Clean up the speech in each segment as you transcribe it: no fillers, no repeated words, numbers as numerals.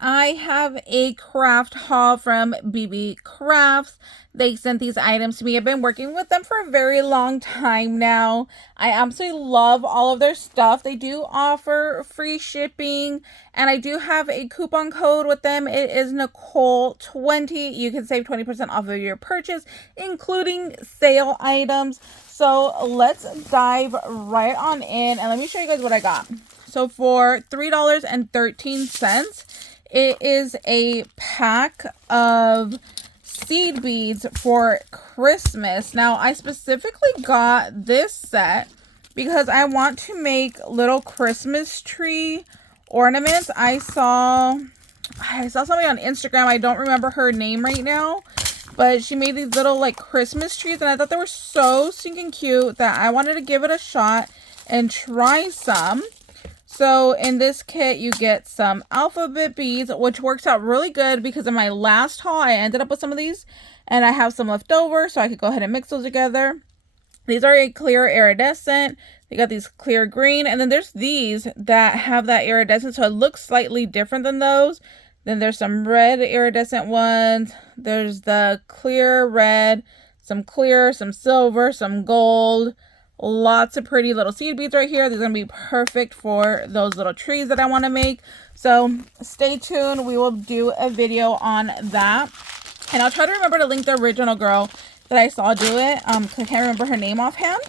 I have a craft haul from BeeBeeCraft. They sent these items to me. I've been working with them for a very long time now. I absolutely love all of their stuff. They do offer free shipping, and I do have a coupon code with them. It is Nicole20. You can save 20% off of your purchase, including sale items. So let's dive right on in, and let me show you guys what I got. So for $3.13, it is a pack of seed beads for Christmas. Now, I specifically got this set because I want to make little Christmas tree ornaments. I saw somebody on Instagram. I don't remember her name right now, but she made these little like Christmas trees, and I thought they were so stinking cute that I wanted to give it a shot and try some. So in this kit, you get some alphabet beads, which works out really good because in my last haul, I ended up with some of these and I have some left over, so I could go ahead and mix those together. These are a clear iridescent. They got these clear green, and then there's these that have that iridescent, so it looks slightly different than those. Then there's some red iridescent ones. There's the clear red, some clear, some silver, some gold. Lots of pretty little seed beads right here. They're going to be perfect for those little trees that I want to make. So stay tuned. We will do a video on that. And I'll try to remember to link the original girl that I saw do it. I can't remember her name offhand.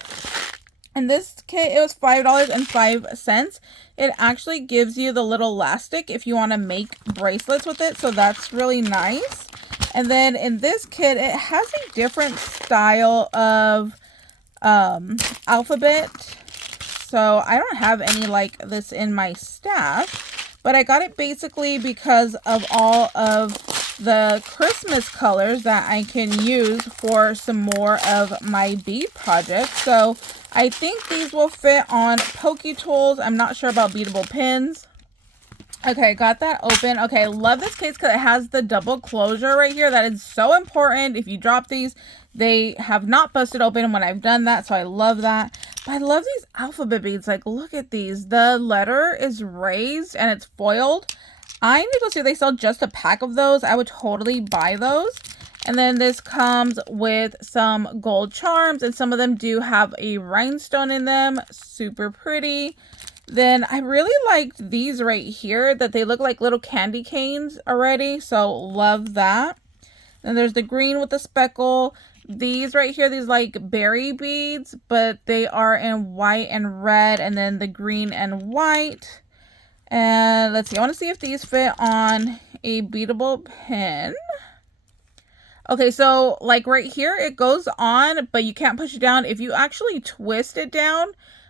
And this kit, it was $5.05. It actually gives you the little elastic if you want to make bracelets with it. So that's really nice. And then in this kit, it has a different style of alphabet, so I don't have any like this in my stash, but I got it basically because of all of the Christmas colors that I can use for some more of my bead projects. So I think these will fit on Pokie tools. I'm not sure about beadable pins. Okay, got that open. Okay, I love this case because it has the double closure right here. That is so important. If you drop these, they have not busted open when I've done that, so I love that. But I love these alphabet beads. Like, look at these. The letter is raised and it's foiled. I need to go see if they sell just a pack of those. I would totally buy those. And then this comes with some gold charms, and some of them do have a rhinestone in them. Super pretty. Then I really liked these right here, that they look like little candy canes already. So love that. Then there's the green with the speckle. These right here, these like berry beads, but they are in white and red, and then the green and white. And let's see, I want to see if these fit on a beadable pin. Okay, so like right here, it goes on, but you can't push it down. If you actually twist it down,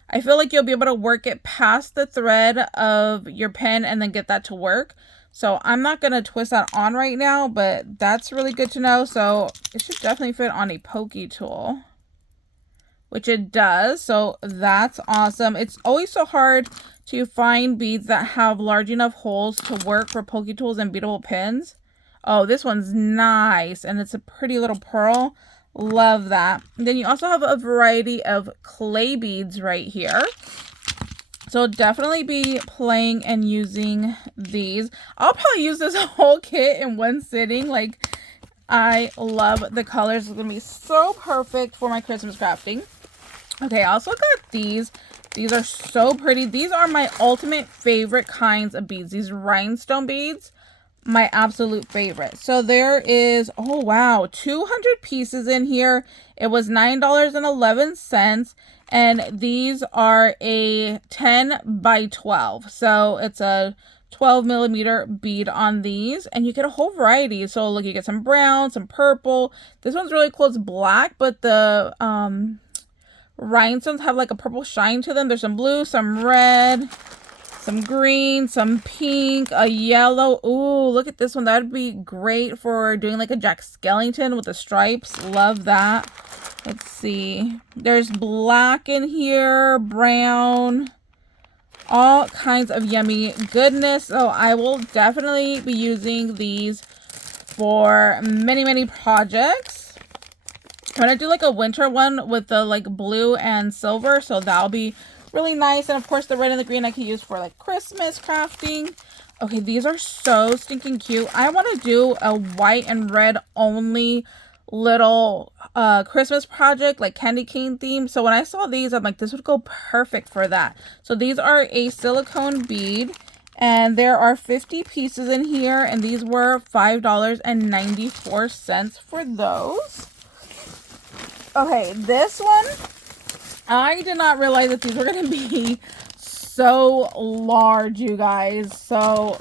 I feel like you'll be able to work it past the thread of your pen and then get that to work. So I'm not going to twist that on right now, but that's really good to know. So it should definitely fit on a Pokie tool, which it does. So that's awesome. It's always so hard to find beads that have large enough holes to work for Pokie tools and beadable pins. Oh, this one's nice, and it's a pretty little pearl. Love that. And then you also have a variety of clay beads right here. So definitely be playing and using these. I'll probably use this whole kit in one sitting. Like, I love the colors. It's going to be so perfect for my Christmas crafting. Okay, I also got these. These are so pretty. These are my ultimate favorite kinds of beads. These rhinestone beads. My absolute favorite. So there is, oh wow, 200 pieces in here. It was $9.11, and these are a 10 by 12. So it's a 12 millimeter bead on these, and you get a whole variety. So look, you get some brown, some purple. This one's really cool. It's black, but the rhinestones have like a purple shine to them. There's some blue, some red, some green, some pink, a yellow. Ooh, look at this one. That would be great for doing like a Jack Skellington with the stripes. Love that. Let's see. There's black in here, brown, all kinds of yummy goodness. So I will definitely be using these for many, many projects. I'm going to do like a winter one with the like blue and silver. So that'll be really nice. And of course the red and the green I can use for like Christmas crafting. Okay, these are so stinking cute. I want to do a white and red only little Christmas project, like candy cane theme. So when I saw these, I'm like, this would go perfect for that. So these are a silicone bead, and there are 50 pieces in here, and these were $5.94 for those. Okay, this one, I did not realize that these were going to be so large, you guys. So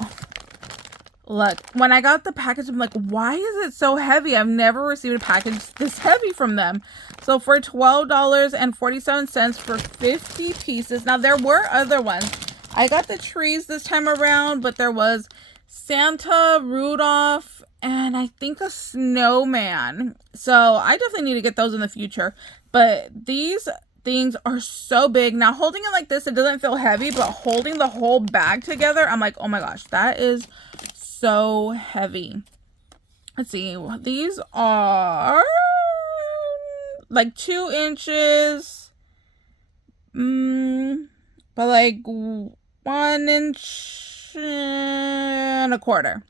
look, when I got the package, I'm like, why is it so heavy? I've never received a package this heavy from them. So for $12.47 for 50 pieces. Now, there were other ones. I got the trees this time around, but there was Santa, Rudolph, and I think a snowman. So I definitely need to get those in the future. But these things are so big. Now, holding it like this, it doesn't feel heavy, but holding the whole bag together, I'm like, oh my gosh, that is so heavy. Let's see, these are like 2 inches, but like 1 inch and a quarter.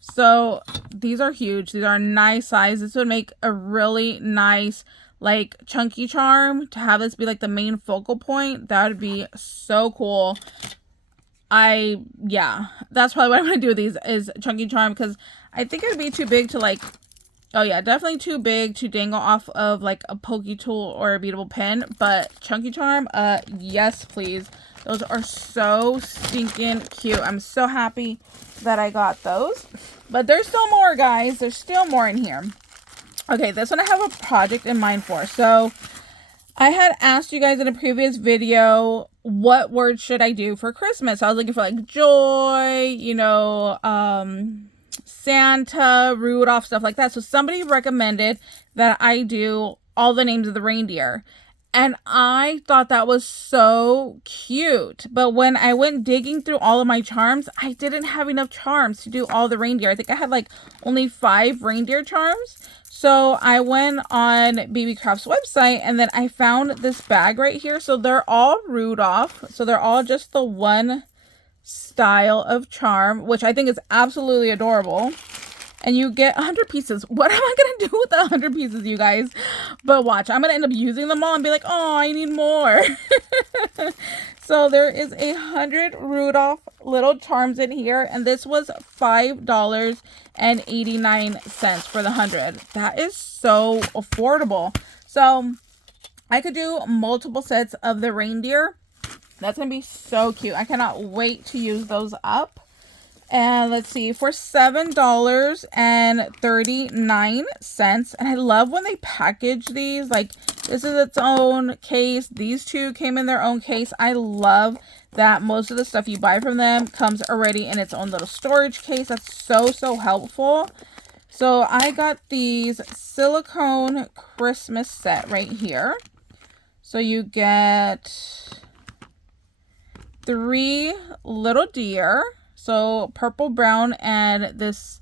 So these are huge. These are a nice size. This would make a really nice like chunky charm. To have this be like the main focal point, that would be so cool. Yeah, that's probably what I'm gonna do with these, is chunky charm, because I think it would be too big to like, oh yeah, definitely too big to dangle off of like a Pokie tool or a beadable pin. But chunky charm, yes please. Those are so stinking cute. I'm so happy that I got those. But there's still more, guys. There's still more in here. Okay, this one I have a project in mind for. So I had asked you guys in a previous video, what word should I do for Christmas? I was looking for like joy, you know, Santa, Rudolph, stuff like that. So somebody recommended that I do all the names of the reindeer. And I thought that was so cute. But when I went digging through all of my charms, I didn't have enough charms to do all the reindeer. I think I had like only 5 reindeer charms. So I went on BeeBeeCraft's website, and then I found this bag right here. So they're all Rudolph. So they're all just the one style of charm, which I think is absolutely adorable. And you get 100 pieces. What am I going to do with the 100 pieces, you guys? But watch, I'm going to end up using them all and be like, oh, I need more. So there is 100 Rudolph little charms in here. And this was $5.89 for the 100. That is so affordable. So I could do multiple sets of the reindeer. That's going to be so cute. I cannot wait to use those up. And let's see, for $7.39. And I love when they package these. Like, this is its own case. These two came in their own case. I love that most of the stuff you buy from them comes already in its own little storage case. That's so helpful. So I got these silicone Christmas set right here. So you get 3 little deer. So purple, brown, and this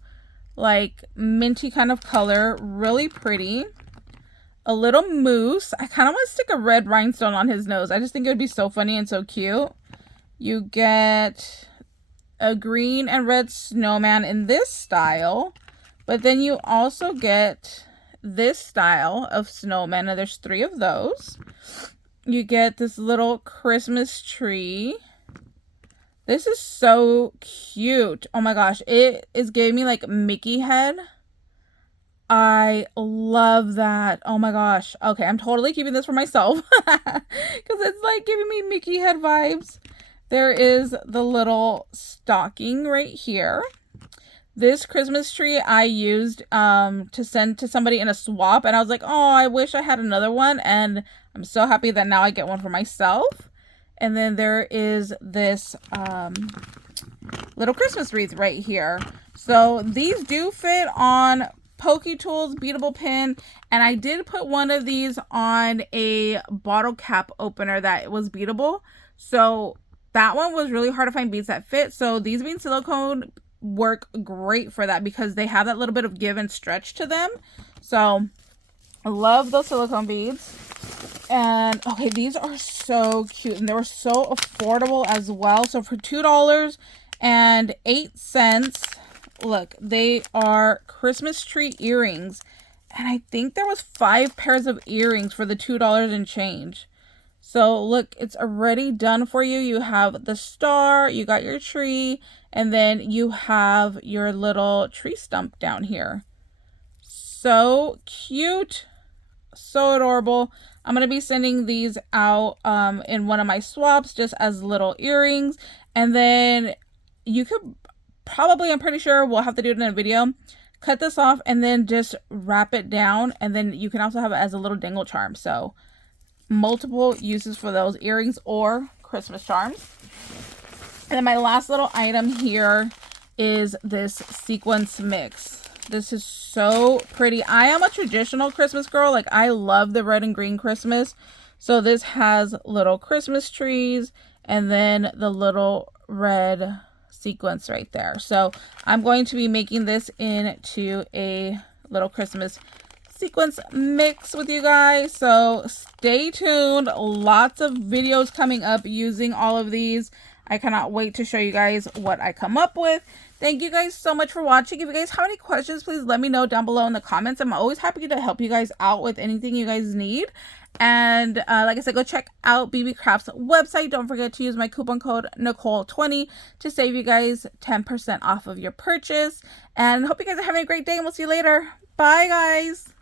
like minty kind of color. Really pretty. A little moose. I kind of want to stick a red rhinestone on his nose. I just think it would be so funny and so cute. You get a green and red snowman in this style. But then you also get this style of snowman. And there's 3 of those. You get this little Christmas tree. This is so cute. Oh my gosh. It is giving me like Mickey head. I love that. Oh my gosh. Okay, I'm totally keeping this for myself. Because it's like giving me Mickey head vibes. There is the little stocking right here. This Christmas tree I used to send to somebody in a swap. And I was like, oh, I wish I had another one. And I'm so happy that now I get one for myself. And then there is this little Christmas wreath right here. So these do fit on Pokie tools, beadable pin. And I did put one of these on a bottle cap opener that was beadable. So that one was really hard to find beads that fit. So these being silicone work great for that because they have that little bit of give and stretch to them. So I love those silicone beads. And okay, these are so cute and they were so affordable as well. So for $2 and 8 cents. Look, they are Christmas tree earrings. And I think there was 5 pairs of earrings for the $2 and change. So look, it's already done for you. You have the star, you got your tree, and then you have your little tree stump down here. So cute, so adorable. I'm going to be sending these out in one of my swaps just as little earrings. And then you could probably, I'm pretty sure we'll have to do it in a video, cut this off and then just wrap it down. And then you can also have it as a little dangle charm. So multiple uses for those earrings or Christmas charms. And then my last little item here is this sequence mix. This is so pretty. I am a traditional Christmas girl. Like, I love the red and green Christmas. So this has little Christmas trees and then the little red sequence right there. So I'm going to be making this into a little Christmas sequence mix with you guys. So stay tuned. Lots of videos coming up using all of these. I cannot wait to show you guys what I come up with. Thank you guys so much for watching. If you guys have any questions, please let me know down below in the comments. I'm always happy to help you guys out with anything you guys need. And like I said, go check out BeeBeeCraft's website. Don't forget to use my coupon code Nicole20 to save you guys 10% off of your purchase. And hope you guys are having a great day, and we'll see you later. Bye, guys.